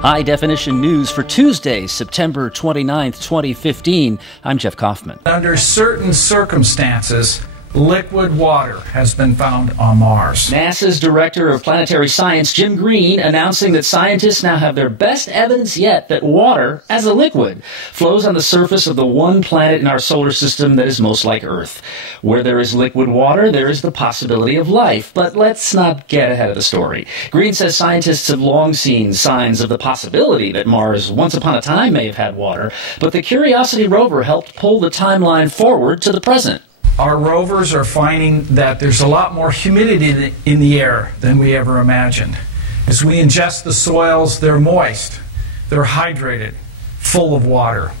High-definition news for Tuesday, September 29th, 2015. I'm Jeff Kaufman. Under certain circumstances, liquid water has been found on Mars. NASA's Director of Planetary Science, Jim Green, announcing that scientists now have their best evidence yet that water, as a liquid, flows on the surface of the one planet in our solar system that is most like Earth. Where there is liquid water, there is the possibility of life. But let's not get ahead of the story. Green says scientists have long seen signs of the possibility that Mars once upon a time may have had water, but the Curiosity rover helped pull the timeline forward to the present. Our rovers are finding that there's a lot more humidity in the air than we ever imagined. As we ingest the soils, they're moist, they're hydrated, full of water.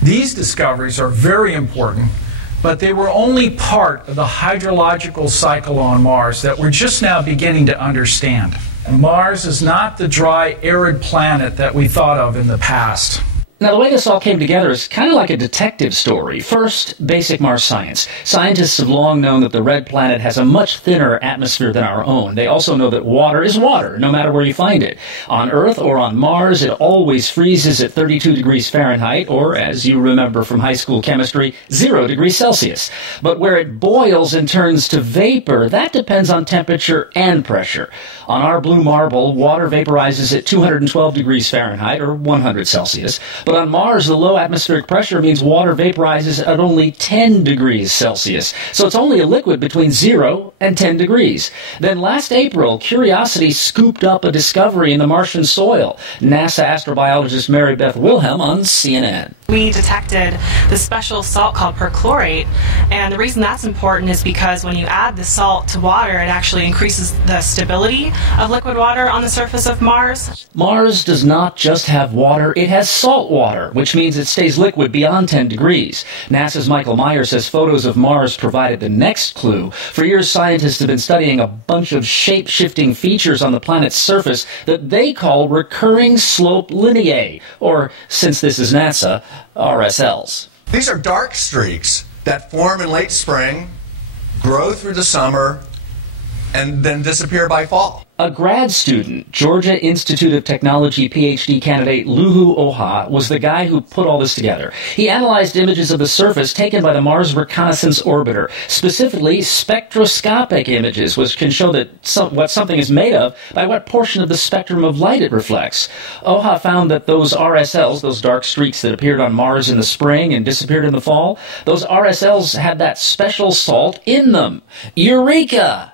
These discoveries are very important, but they were only part of the hydrological cycle on Mars that we're just now beginning to understand. Mars is not the dry, arid planet that we thought of in the past. Now, the way this all came together is kind of like a detective story. First, basic Mars science. Scientists have long known that the red planet has a much thinner atmosphere than our own. They also know that water is water, no matter where you find it. On Earth or on Mars, it always freezes at 32 degrees Fahrenheit, or, as you remember from high school chemistry, 0 degrees Celsius. But where it boils and turns to vapor, that depends on temperature and pressure. On our blue marble, water vaporizes at 212 degrees Fahrenheit, or 100 Celsius. But on Mars, the low atmospheric pressure means water vaporizes at only 10 degrees Celsius. So it's only a liquid between 0 and 10 degrees. Then last April, Curiosity scooped up a discovery in the Martian soil. NASA astrobiologist Mary Beth Wilhelm on CNN. We detected this special salt called perchlorate, and the reason that's important is because when you add the salt to water, it actually increases the stability of liquid water on the surface of Mars. Mars does not just have water, it has salt water, which means it stays liquid beyond 10 degrees. NASA's Michael Meyer says photos of Mars provided the next clue. For years, scientists have been studying a bunch of shape-shifting features on the planet's surface that they call recurring slope lineae, or, since this is NASA, RSLs. These are dark streaks that form in late spring, grow through the summer, and then disappear by fall. A grad student, Georgia Institute of Technology PhD candidate Luhu Oha, was the guy who put all this together. He analyzed images of the surface taken by the Mars Reconnaissance Orbiter, specifically spectroscopic images, which can show that what something is made of by what portion of the spectrum of light it reflects. Oha found that those RSLs, those dark streaks that appeared on Mars in the spring and disappeared in the fall, those RSLs had that special salt in them. Eureka!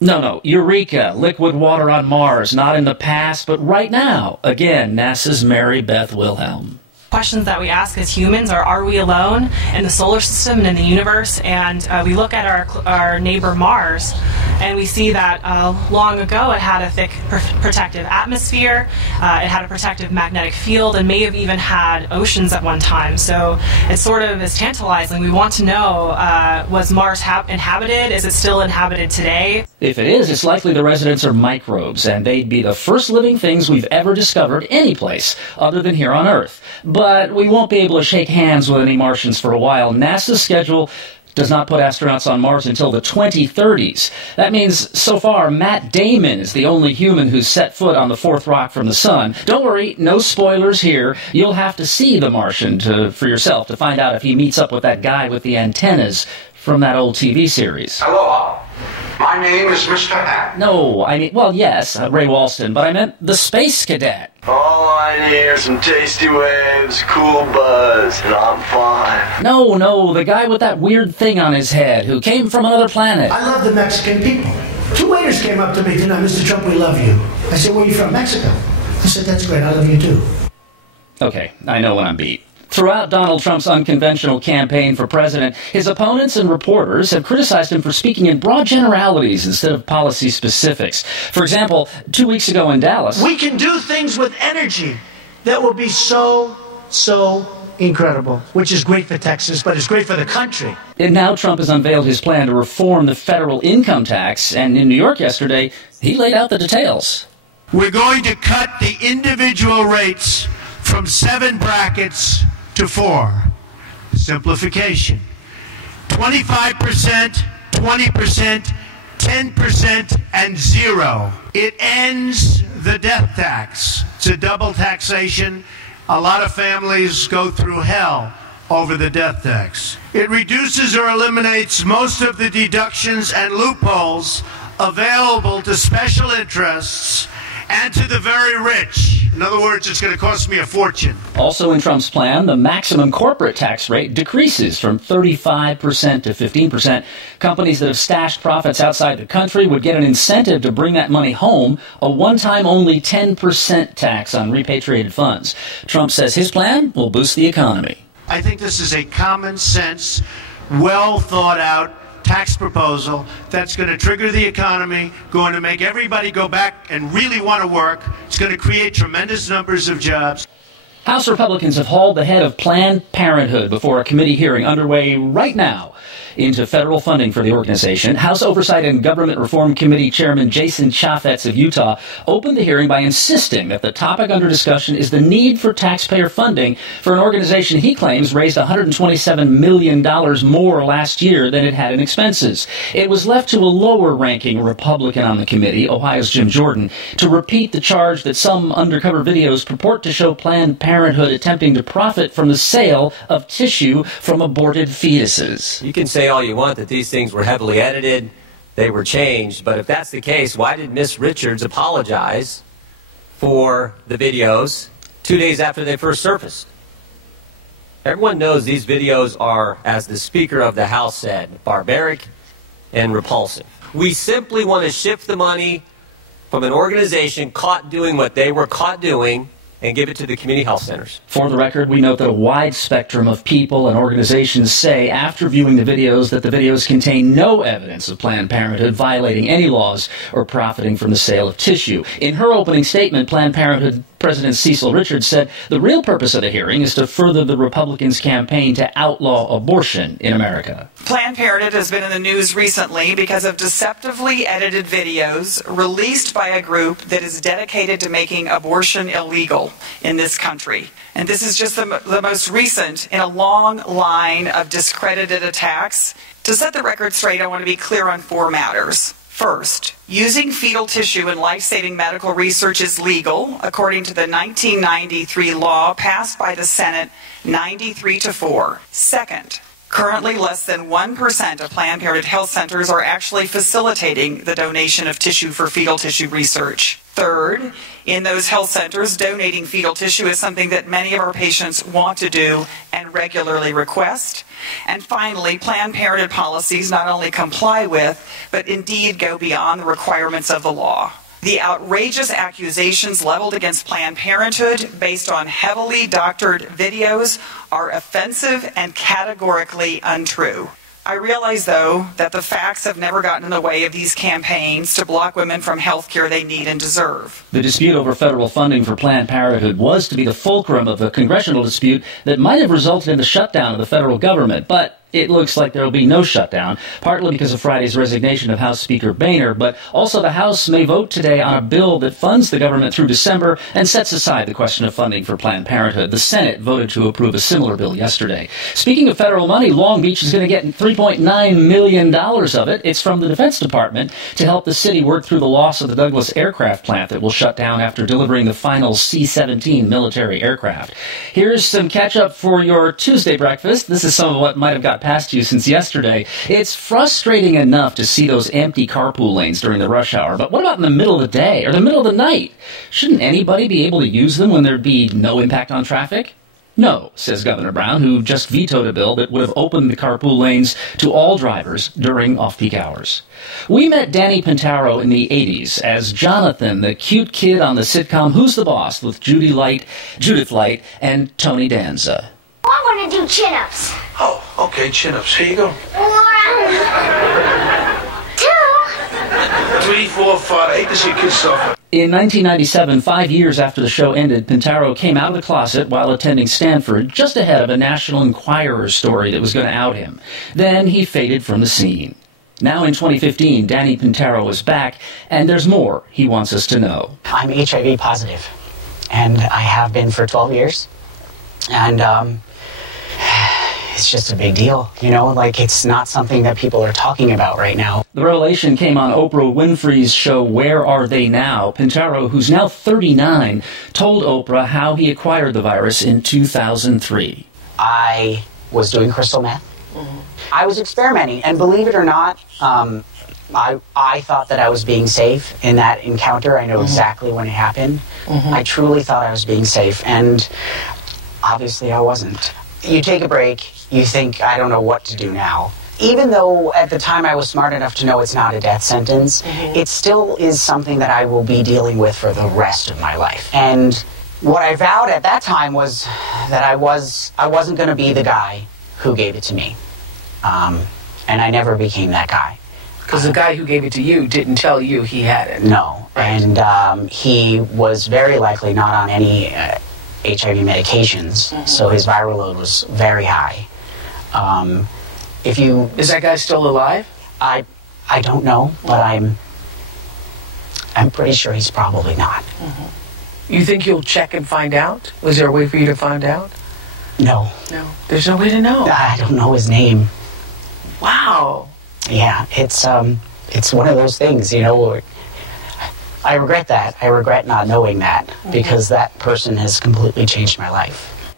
No, Eureka, liquid water on Mars, not in the past, but right now. Again, NASA's Mary Beth Wilhelm. Questions that we ask as humans are we alone in the solar system and in the universe? And we look at our neighbor Mars, and we see that long ago it had a thick protective atmosphere, it had a protective magnetic field, and may have even had oceans at one time. So it sort of is tantalizing. We want to know, was Mars inhabited? Is it still inhabited today? If it is, it's likely the residents are microbes, and they'd be the first living things we've ever discovered anyplace other than here on Earth. But we won't be able to shake hands with any Martians for a while. NASA's schedule does not put astronauts on Mars until the 2030s. That means, so far, Matt Damon is the only human who's set foot on the fourth rock from the sun. Don't worry, no spoilers here. You'll have to see The Martian for yourself to find out if he meets up with that guy with the antennas from that old TV series. Hello, my name is Mr. Hat. No, I mean, well, yes, Ray Walston, but I meant the Space Cadet. All I need are some tasty waves, cool buzz, and I'm fine. No, the guy with that weird thing on his head who came from another planet. I love the Mexican people. 2 waiters came up to me tonight, Mr. Trump, we love you. I said, where are you from? Mexico. I said, that's great, I love you too. Okay, I know when I'm beat. Throughout Donald Trump's unconventional campaign for president, his opponents and reporters have criticized him for speaking in broad generalities instead of policy specifics. For example, 2 weeks ago in Dallas, we can do things with energy that will be so incredible, which is great for Texas, but it's great for the country. And now Trump has unveiled his plan to reform the federal income tax, and in New York yesterday, he laid out the details. We're going to cut the individual rates from 7 brackets to 4. Simplification. 25%, 20%, 10% and 0. It ends the death tax. It's a double taxation. A lot of families go through hell over the death tax. It reduces or eliminates most of the deductions and loopholes available to special interests and to the very rich. In other words, it's going to cost me a fortune. Also in Trump's plan, the maximum corporate tax rate decreases from 35% to 15%. Companies that have stashed profits outside the country would get an incentive to bring that money home, a one-time only 10% tax on repatriated funds. Trump says his plan will boost the economy. I think this is a common sense, well thought out tax proposal that's going to trigger the economy, going to make everybody go back and really want to work. It's going to create tremendous numbers of jobs. House Republicans have hauled the head of Planned Parenthood before a committee hearing underway right now into federal funding for the organization. House Oversight and Government Reform Committee Chairman Jason Chaffetz of Utah opened the hearing by insisting that the topic under discussion is the need for taxpayer funding for an organization he claims raised $127 million more last year than it had in expenses. It was left to a lower-ranking Republican on the committee, Ohio's Jim Jordan, to repeat the charge that some undercover videos purport to show Planned Parenthood attempting to profit from the sale of tissue from aborted fetuses. You can say all you want that these things were heavily edited, they were changed, but if that's the case, why did Miss Richards apologize for the videos 2 days after they first surfaced? Everyone knows these videos are, as the Speaker of the House said, barbaric and repulsive. We simply want to shift the money from an organization caught doing what they were caught doing and give it to the community health centers. For the record, we note that a wide spectrum of people and organizations say after viewing the videos that the videos contain no evidence of Planned Parenthood violating any laws or profiting from the sale of tissue. In her opening statement, Planned Parenthood President Cecil Richards said the real purpose of the hearing is to further the Republicans' campaign to outlaw abortion in America. Planned Parenthood has been in the news recently because of deceptively edited videos released by a group that is dedicated to making abortion illegal in this country. And this is just the most recent in a long line of discredited attacks. To set the record straight, I want to be clear on 4 matters. First, using fetal tissue in life-saving medical research is legal, according to the 1993 law passed by the Senate 93-4. Second, currently less than 1% of Planned Parenthood health centers are actually facilitating the donation of tissue for fetal tissue research. Third, in those health centers, donating fetal tissue is something that many of our patients want to do and regularly request. And finally, Planned Parenthood policies not only comply with, but indeed go beyond the requirements of the law. The outrageous accusations leveled against Planned Parenthood based on heavily doctored videos are offensive and categorically untrue. I realize, though, that the facts have never gotten in the way of these campaigns to block women from health care they need and deserve. The dispute over federal funding for Planned Parenthood was to be the fulcrum of a congressional dispute that might have resulted in the shutdown of the federal government, but it looks like there will be no shutdown, partly because of Friday's resignation of House Speaker Boehner, but also the House may vote today on a bill that funds the government through December and sets aside the question of funding for Planned Parenthood. The Senate voted to approve a similar bill yesterday. Speaking of federal money, Long Beach is going to get $3.9 million of it. It's from the Defense Department to help the city work through the loss of the Douglas aircraft plant that will shut down after delivering the final C-17 military aircraft. Here's some catch-up for your Tuesday breakfast. This is some of what might have got past you since yesterday. It's frustrating enough to see those empty carpool lanes during the rush hour, but what about in the middle of the day or the middle of the night? Shouldn't anybody be able to use them when there'd be no impact on traffic? No, says Governor Brown, who just vetoed a bill that would have opened the carpool lanes to all drivers during off-peak hours. We met Danny Pantero in the 80s as Jonathan, the cute kid on the sitcom Who's the Boss with Judith Light, and Tony Danza. I want to do chin-ups. Oh, okay, chin-ups. Here you go. 1, 2. 3, 4, 5. I hate to see kids suffer. In 1997, 5 years after the show ended, Pantero came out of the closet while attending Stanford, just ahead of a National Enquirer story that was going to out him. Then he faded from the scene. Now in 2015, Danny Pantero is back, and there's more he wants us to know. I'm HIV positive, and I have been for 12 years. And it's just a big deal, you know, like it's not something that people are talking about right now. The revelation came on Oprah Winfrey's show Where Are They Now? Pantero, who's now 39, told Oprah how he acquired the virus in 2003. I was doing crystal meth. I was experimenting, and believe it or not, I thought that I was being safe in that encounter. I know exactly when it happened. I truly thought I was being safe, and obviously I wasn't. You take a break, you think, I don't know what to do now. Even though at the time I was smart enough to know it's not a death sentence, it still is something that I will be dealing with for the rest of my life. And what I vowed at that time was that I wasn't going to be the guy who gave it to me. And I never became that guy. Because the guy who gave it to you didn't tell you he had it. No. Right. And he was very likely not on any HIV medications, so his viral load was very high. Is that guy still alive? I don't know, but I'm pretty sure he's probably not. You think you'll check and find out? Was there a way for you to find out? No. No. There's no way to know. I don't know his name. Wow. Yeah, it's one of those things, you know. I regret that. I regret not knowing that, because that person has completely changed my life.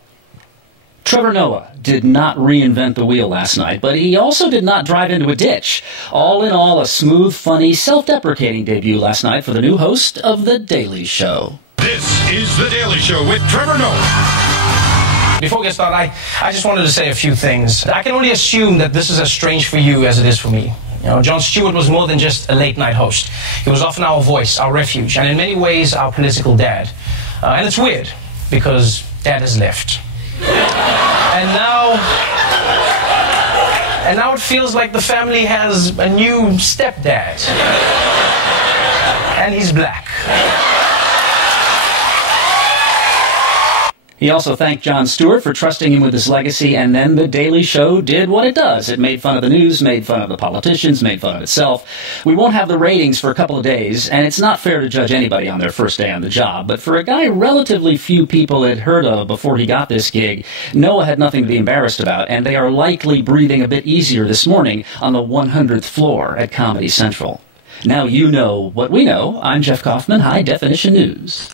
Trevor Noah did not reinvent the wheel last night, but he also did not drive into a ditch. All in all, a smooth, funny, self-deprecating debut last night for the new host of The Daily Show. This is The Daily Show with Trevor Noah. Before we get started, I just wanted to say a few things. I can only assume that this is as strange for you as it is for me. You know, Jon Stewart was more than just a late-night host. He was often our voice, our refuge, and in many ways, our political dad. And it's weird, because Dad has left. And now it feels like the family has a new stepdad. And he's black. He also thanked Jon Stewart for trusting him with his legacy, and then The Daily Show did what it does. It made fun of the news, made fun of the politicians, made fun of itself. We won't have the ratings for a couple of days, and it's not fair to judge anybody on their first day on the job, but for a guy relatively few people had heard of before he got this gig, Noah had nothing to be embarrassed about, and they are likely breathing a bit easier this morning on the 100th floor at Comedy Central. Now you know what we know. I'm Jeff Kaufman, High Definition News.